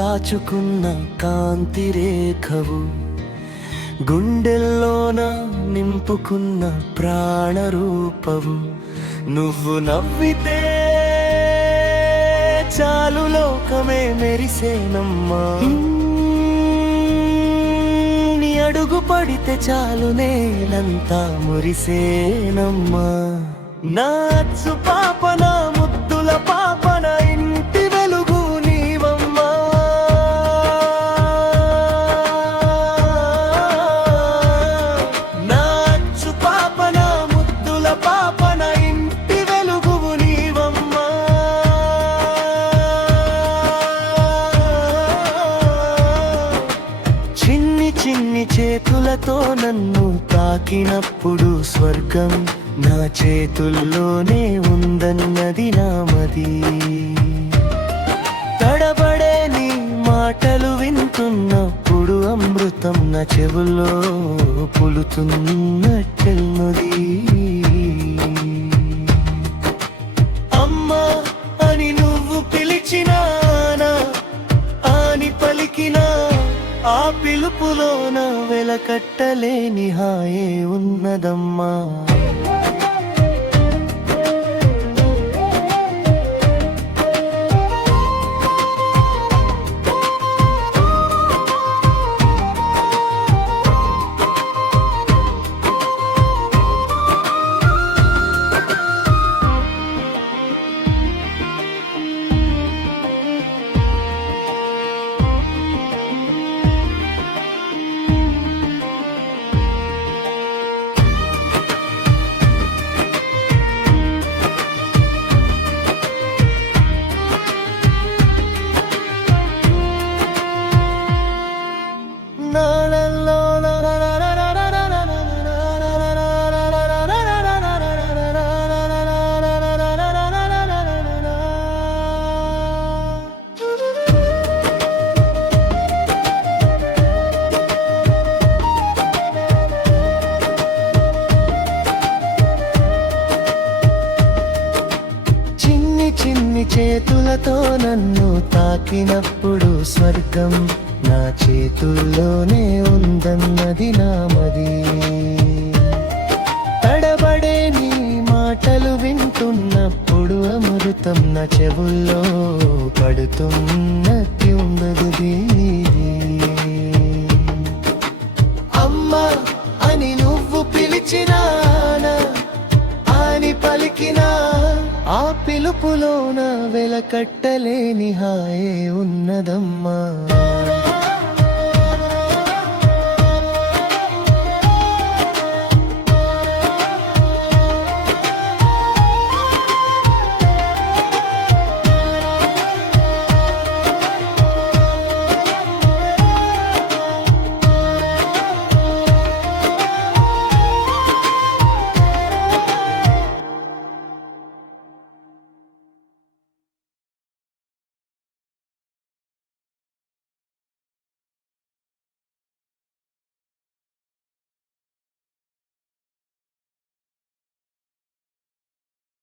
పెంచుకున్న కాంతి రేఖవు గుండెల్లోన నింపుకున్న ప్రాణరూపవు. నువ్వు నవ్వితే చాలు లోకమే మెరిసేనమ్మా. నీ అడుగు పడితే చాలు నేనంతా మురిసేనమ్మా. నాచు పాపనా చేతులతో నన్ను తాకినప్పుడు స్వర్గం నా చేతుల్లోనే ఉందన్నది నామది తడబడే నీ మాటలు వింటున్నప్పుడు అమృతం నా చెవుల్లో పులుతున్నట్టెల్నది పిలుపులోన వెలకట్టలేని హాయే ఉన్నదమ్మా. నీ చేతులతో నన్ను తాకినప్పుడు స్వర్గం నా చేతుల్లోనే ఉందన్నది నామది తడబడే నీ మాటలు వింటున్నప్పుడు అమృతం నా చెవుల్లో పడుతున్నది ఉన్నది అమ్మా అని నువ్వు పిలిచినా అని పలికినా ఆ పిలుపులోన వెలకట్టలేని హాయే ఉన్నదమ్మా.